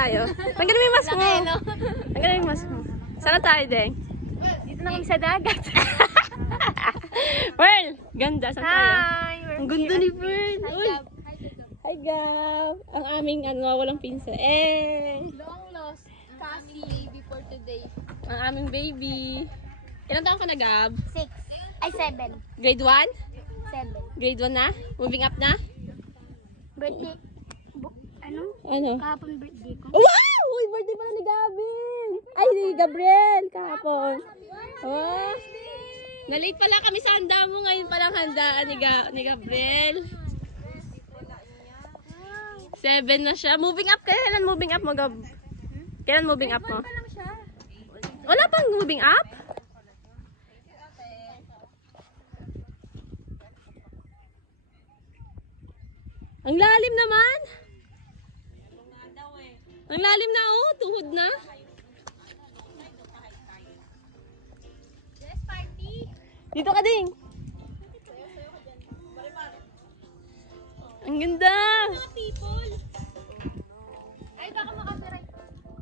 tayo? Tanggalin mo yung mask mo. Tanggalin mo yung mask mo. Saan tayo, Deng? Dito na kami sa dagat. Pearl! Ganda. Saan tayo? Hi! Ang ganda ni Pearl. Hi, Uy. Gab. Hi, Gab. Ang aming walang pinsa. Long lost family baby for today. Ang aming baby. Ilang taon ka na, Gab? 6. Ay, 7. Grade 1? 7. Grade 1 na? Moving up na? Birthday. Ano? Ano? Kahapon birthday ko. Wow! Uy, birthday pala ni Gabin! Ay, ni Gabriel! Kahapon. Oh. Na-late pala kami sa handa mo. Ngayon palang handaan ni Gabriel. 7 na siya. Moving up. Kailan moving up mo, Gab? Kailan moving up mo? Wala pang moving up? Ang lalim naman. Ang lalim na, oh. Tuhod na. Dito ka, Ding. Ang ganda.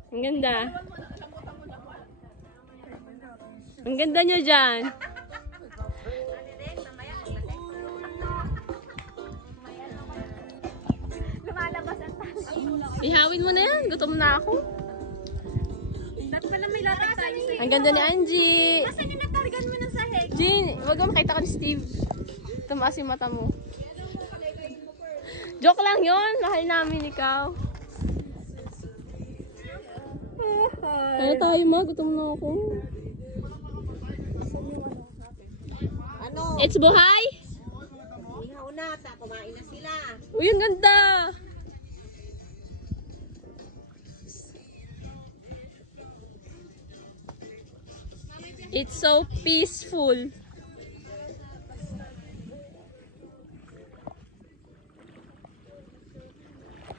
Ang ganda. Ang ganda niya dyan. Lumalabas ang tali. Ihawin mo na yan. Gutom na ako. Dapat pala may latag tayo sa Ang ganda ni Angie. Nasaan yung natargan mo ng sahig? Jean, wag mo makita ka ni Steve. Tumaas yung mata mo. Joke lang yun. Mahal namin ikaw. Ano tayo, ma? Gutom na ako. Ano? It's buhay? Ihaw na, kumain na sila. Uy, ang ganda. It's so peaceful.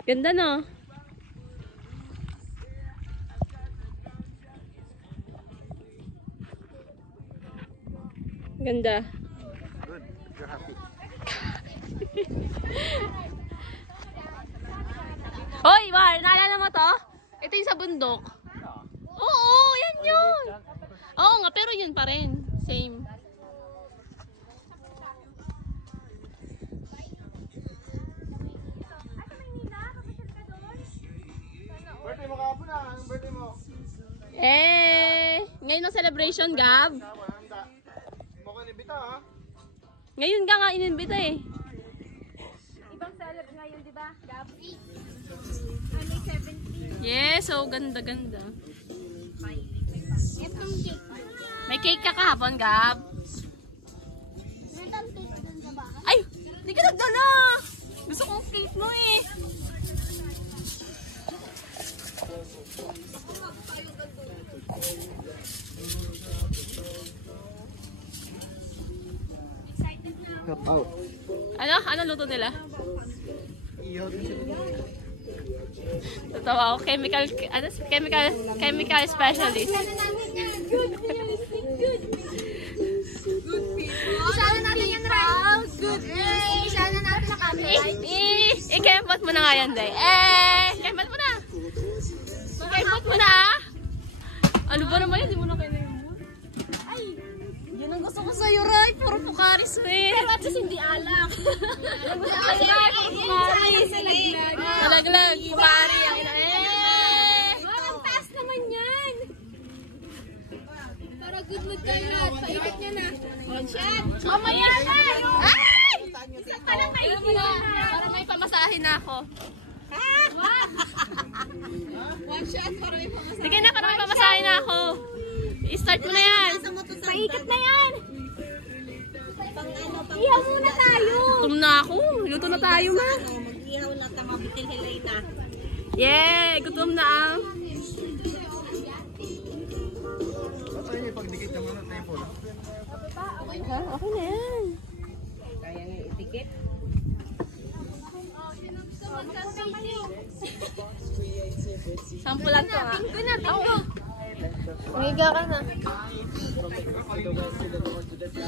Ganda, no? Ganda. Good. You're happy. Hoy, War, naalala mo to? Ito yung sa bundok. Oo, yan yun. Oo nga, pero yun pa rin. Same. Birthday mo kahapon na. Anong birthday mo? Ngayon ang celebration, Gab. Walang handa. Hindi mo ko inibita, ha? Ngayon ka nga inimbita eh. Ibang salad ngayon, di ba? Gabi. May 17. Yes, so ganda-ganda. Itong cake. May cake ka kahapon, Gab. Itong cake dun sa bahay. Ay, di ka nagdala. Gusto kong cake mo eh. Help out. Ano? Ano luto nila? Ihaw din sila. Tatawa ako. Chemical specialist. Good music. Good people. Isana natin yan, Raul. Good music. Isana natin na copyright. I-kempot mo na nga yan, Day. Kempot mo na. Kempot mo na. Ano ba naman yan? Di mo na kailangan mo. Ay, yan ang gusto ko sa'yo, right? Puro pukaris, eh. Pero at least hindi alak. Malaglag. Pukari ang ina. Ang taas naman yan. Para good mood kayo lahat. Paikot nyo na. One shot. Mamaya na. Ay! Isa pa lang maigil na. Para may pamasahin na ako. One shot para yung mga Sige na, para may pamasahin na ako. I-start mo na yan. Paikot na yan. pang ano, pang Ihaw muna tayo. Gutom na ako. Luto na tayo, ma. mag-ihaw na tama bitil hilay na. Yeah, gutom na ang. Ba't tayo yung pagdikit naman ng temple? Ha? Okay na yan. Kaya nga itikit. Sample lang to, ha? Bingo na, bingo. Umiga ka na.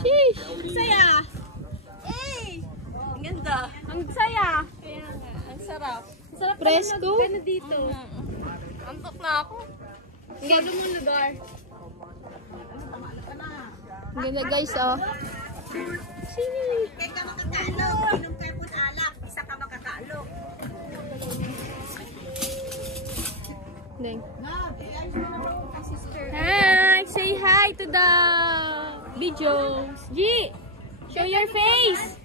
Sheesh! Saya. Ang ganda. Ang saya. Kaya nga. Ang sarap. Ang sarap. Presko. Ano dito? na ako. Solo mo lugar. Ang ganda guys, oh. Kaya ka makakaalog. Inom kayo po alak. Isa ka makakaalog. Deng. Hi! Say hi to the videos. G! Show your face!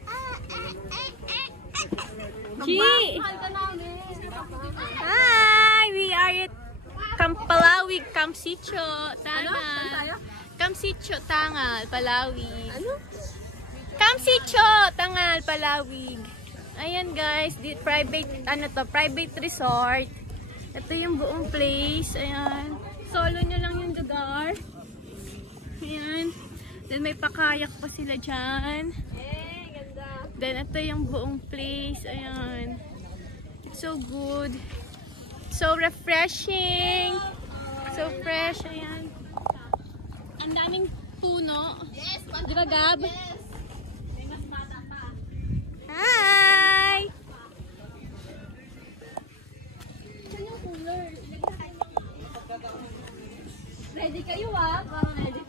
G! Hi! We are at Camp Palawig, Camp Sitio, Tangal. Camp Sitio, Tangal, Palawig. Camp Sitio, Tangal, Palawig. Ayan guys, private resort. Ito yung buong place. Ayan. Solo nyo lang yung lugar. Ayan. Then may pakayak pa sila dyan. Then ito yung buong place. Ayan. It's so good. So refreshing. So fresh. Ayan. Ang daming puno. Di ba, Gab? Hi! Ready kayo ready.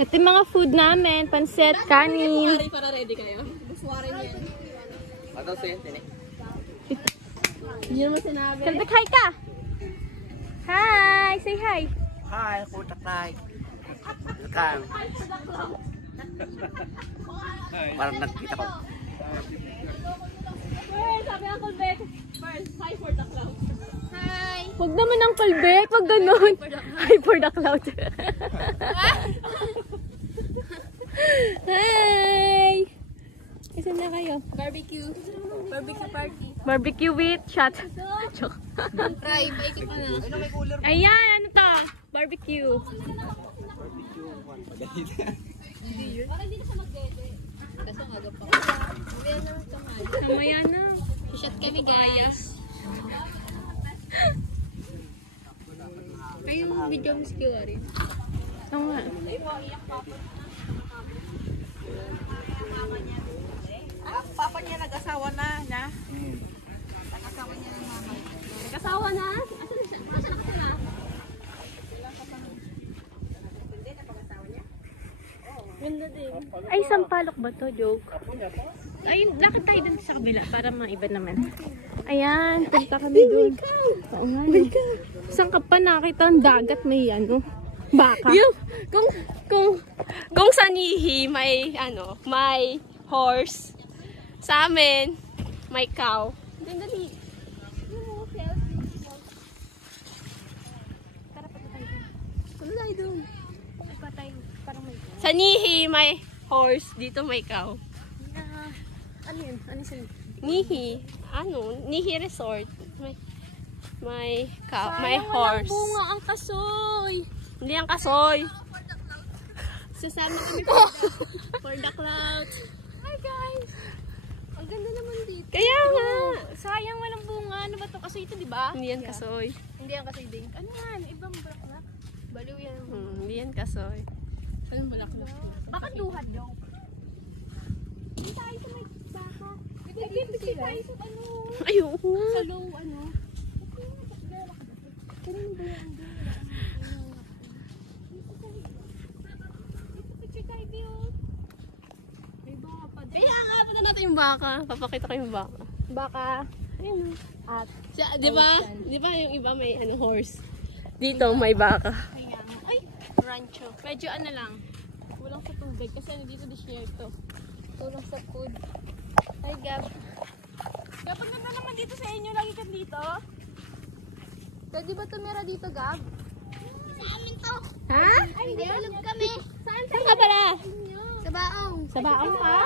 Ito yung mga food namin. Pansit, kanin. Para ready kayo. Buswarin yan. Ano sa yan, tinik? Hindi naman sinabi. Kalbek, hi ka! Hi! Say hi! Hi, putak na. Welcome. Parang nagkita ko. Sabi ng Kalbek. First, hi for the cloud. Hi! Huwag naman ang Kalbek. Huwag ganun. Hi for the cloud. Hi! Isa na kayo. Barbecue. Barbecue party. Barbecue with shot. Joke. Try, bake pa na. Ayan, ano to? Barbecue. Parang hindi na siya mag-dede. Kaso aga pa. Mamaya na. Shot kami guys. Ay, yung video mo skill rin. Oo nga. Papa niya nag-asawa na. Kasawa na? Asan na siya? Asan na kasi na? Ganda din. Ay, sampalok ba to? Joke. Ay, lakad tayo dun sa kabila para maiba naman. Ayan, punta kami dun. Oo nga. Saan ka pa nakita ang dagat may baka? Kung sa Nihi may may horse. Sa amin may cow. Dali. Ano tayo dun? Patay. Parang may Sa Nihi may horse, dito may cow. ano yun? Ano sa Nihi, Nihi Resort. May cow, may horse. bunga ang kasoy. Hindi ang kasoy. Sasama kami for the clouds. Hi guys! Ang ganda naman dito. Kaya nga. Sayang walang bunga. Ano ba to? Kasoy ito, di ba? Hindi yan kasoy. Hindi ang kasoy din. Ano yan? Ibang bulaklak. Baliw yan. Hindi yan kasoy. Anong bulaklak? Baka duhat daw. Hindi tayo sa may baka. Hindi tayo sa Ay, oo. sa low Kanino ba yan? May baka pa din. Kaya nga, punta natin yung baka. Papakita ko yung baka. Baka. Ayun. At Di ba? Di ba yung iba may horse? Dito may baka. ay, rancho. Medyo lang. Walang sa tubig kasi dito desierto. Tulong sa food. Hi, Gab. Gab, ang ganda naman dito sa inyo. Lagi ka dito. Pwede ba tumira dito, Gab? Sa amin to. Ha? Ay, nagulog kami. Saan Saan ka pala? Sa baong. Sa baang ka?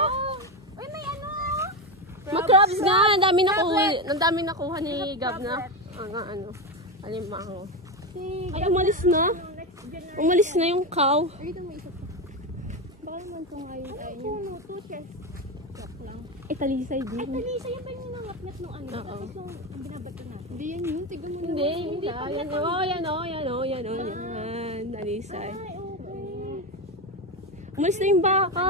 Uy, may Mag-crabs nga. Ang dami nakuha ni Gab na. Alimango. Ay, umalis na. Umalis na yung cow. Dito may isa pa. Baka naman kung ayun tayo niya. Puno, 2 chests. Ay, talisay Ay, din. talisa yan ba yung nangangatnat nung Oo. Tapos yung binabato natin. Hindi yan yun. Tignan mo Hindi, naman. hindi pa. Yan o, yan o, yan o, yan o. Yan, talisay. Ay, okay. Umalis na yung baka.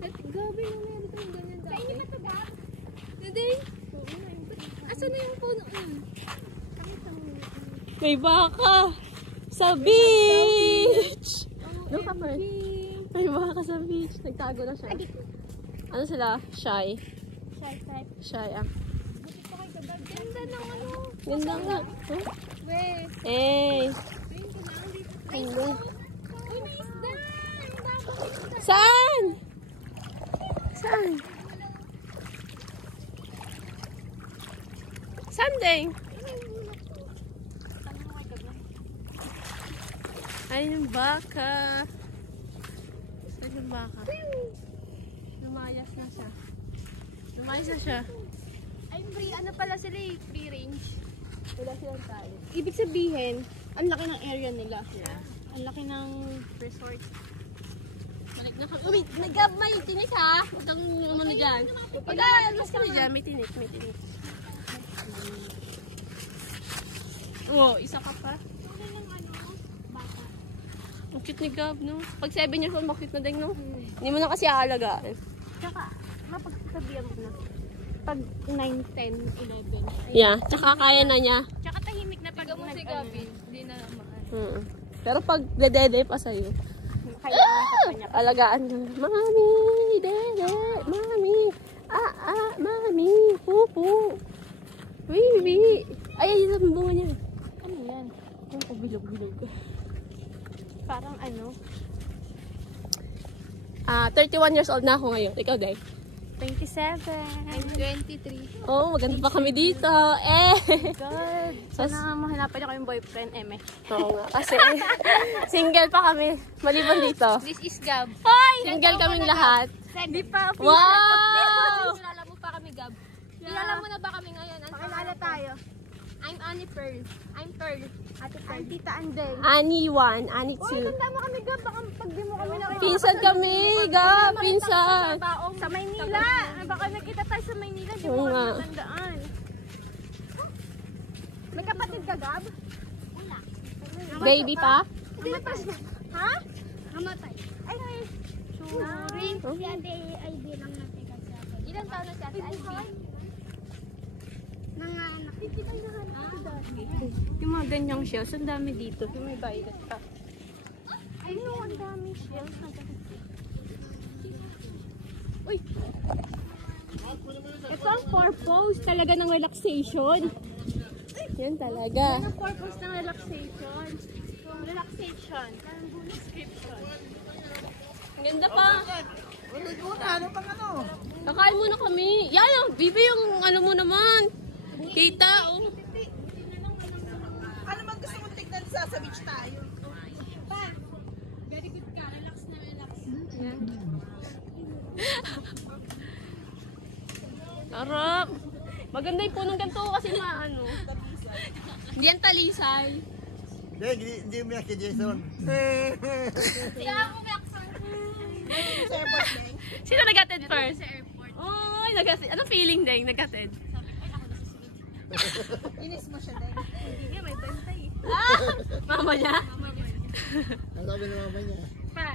At gabi na meron tayong ganyan dati. Sa inyo ba ito, Gab? Hindi. Nasaan na yung puno yun? May baka sa beach! Doon ka pa. May baka sa beach. Nagtago na siya. Ano sila? Shy. Shy ah. Ganda ng ano. Ganda nga. Huh? Weh. Eh. Ganda. Uy, may isda. Ang dami ng isda. Saan? Saan? Saan, Deng? Ay, yung baka. Saan yung baka? Lumayas na siya. Lumayas na siya. Ay, free. Ano pala sila eh? Free range. Wala silang tali. Ibig sabihin, ang laki ng area nila. Yeah. Ang laki ng resort. Balik na kami. Uy, nagab may tinik ha. Huwag kang umano dyan. Pag-aalas ka na dyan, may tinik, may tinik. Oh, isa ka pa. Ang cute ni Gab, no? Pag 7 years old, makute na din, no? Hindi mo na kasi aalagaan. Tsaka, mapagsasabihan mo na. Pag 9, 10, 11. Yeah, tsaka kaya na niya. Tsaka tahimik na pag si Gabin. Hindi na naman. Pero pag dede pa sa'yo, Kailangan sa kanya. alagaan ka. Mami, dede, mami, mami, pupu, baby. Ay, yun ang bunga niya. Ano yan? Yung pabilog-bilog. Parang ano? 31 years old na ako ngayon. Ikaw, Day? 27. I'm 23. Oh, maganda pa kami dito. Eh! God. Sana mahanapan ako yung boyfriend, Eme. Oo nga. Kasi single pa kami. Maliban dito. This is Gab. Hoy! Single kaming lahat. Hindi pa. Wow! Kilala mo pa kami, Gab. Kilala mo na ba kami ngayon? Pakilala tayo. I'm Annie Pearl. I'm Pearl. Ate Pearl. I'm Tita Anday. Ani 1, Ani 2. Tanda mo kami, Gab. Baka pag di mo kami nakita. Pinsan kami, Gab. Pinsan. Sa Maynila. Baka nakita tayo sa Maynila. Di Oo mo nga. kami natandaan. May kapatid ka, Gab? Wala. Baby pa? Hindi na pa siya. Ha? Namatay. Ay, sorry. Si Ate IB lang natin kasi ako. Ilan taon na si Ate IB? Nanganak. Hindi tayo nanganak dati. Yung mga ganyang shells, ang dami dito. Yung may violet pa. Ay, no, ang dami shells. Uy! Ito ang purpose talaga ng relaxation. Yan talaga. Yan ang purpose ng relaxation. Relaxation. Description. Ang ganda pa. Ano pang ano? Kakain muna kami. Yan yung, Bibi, yung ano mo naman. Kita, oh. Ano man gusto mong tignan sa beach tayo? Very good ka. Relax na relax. Arap. Maganda yung punong ganito kasi maano. Hindi yan talisay. Hindi mo yan kay Jason. Kaya ako reaction. Sa airport din. Sino nag-attend first? Sa airport. Oh, anong feeling din? Nag-attend? Inis mo siya din. Hindi nga, may bantay. Mama niya? Ang sabi ng mama niya. Pa,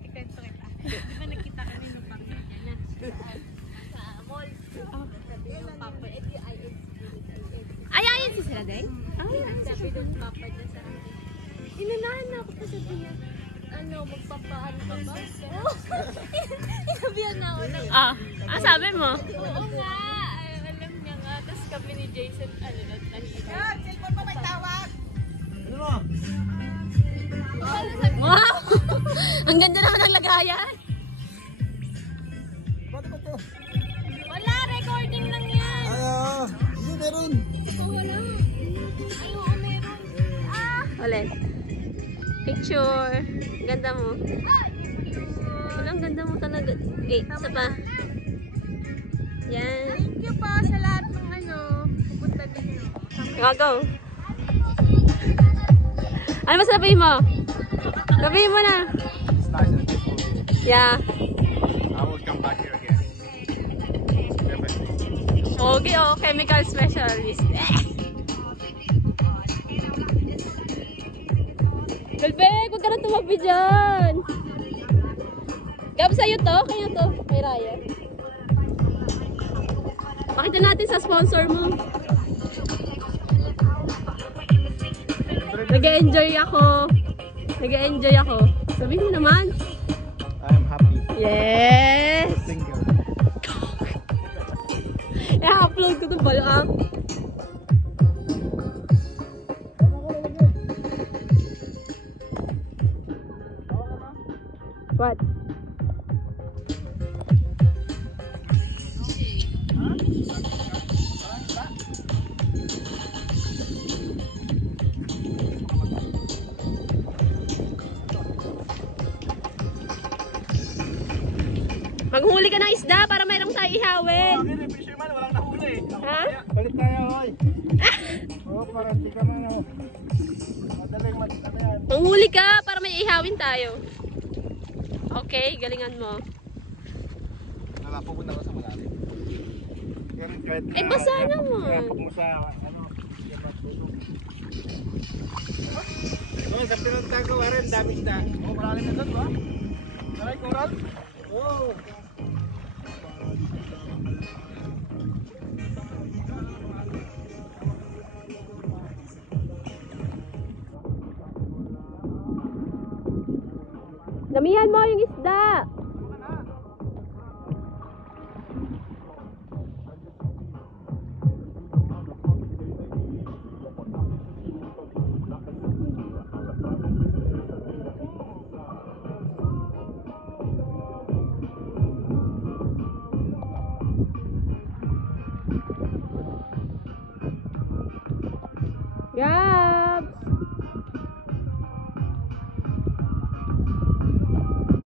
kikwento kita. Di ba nakita kami ng papa niya na? Sa mall. Sabi ng papa, edi ay Ay, ayan si sila din? sabi ng papa niya sa akin. Inunahan na ako pa sabi niya. Ano, magpapaano ka ba? Inabihan na ako ng Sabi mo? oo nga. Ay, alam niya nga. Tapos kami ni Jason, ano, nakita. Ah, cellphone mo may tawag. Ano mo? Wow! Ang ganda naman ng lagayan. Ba't ba to? Wala, recording lang yan. Hindi meron. Wala. Ay, oo, meron. Ulit. Picture. Ganda mo. Wala, ang ganda mo talaga. Okay, isa pa. Yan. Thank you po sa lahat ng ano, pupunta dito. Go. Ano ba sabihin mo? Sabihin mo na. It's nice and peaceful. Yeah. I will come back here again. Definitely. Okay, oh. Chemical specialist. Galbeg, huwag ka na tumabi dyan. Gab, sa'yo to? Kaya to? Kay Ryan. Pakita natin sa sponsor mo. Nag-enjoy ako. Nag-enjoy ako. Sabihin mo naman. I'm happy. Yes! Thank you. I-upload ko itong balang. What? Maghuli ka ng isda para mayroong tayo ihawin. Okay, fisherman, walang nahuli. Ha? Balik tayo, hoy. Para hindi ka man, madaling ano yan. Manghuli ka para may ihawin tayo. Okay, galingan mo. Nalapapunta ko sa malalim. Kahit, Ay, basa naman. Pag mo sa, ano, yung matulog. Oh, sa pinagtago, rin, dami isda. Oh, malalim na doon, ba? Saray, coral? Oh. Damihan mo yung isda. Guys!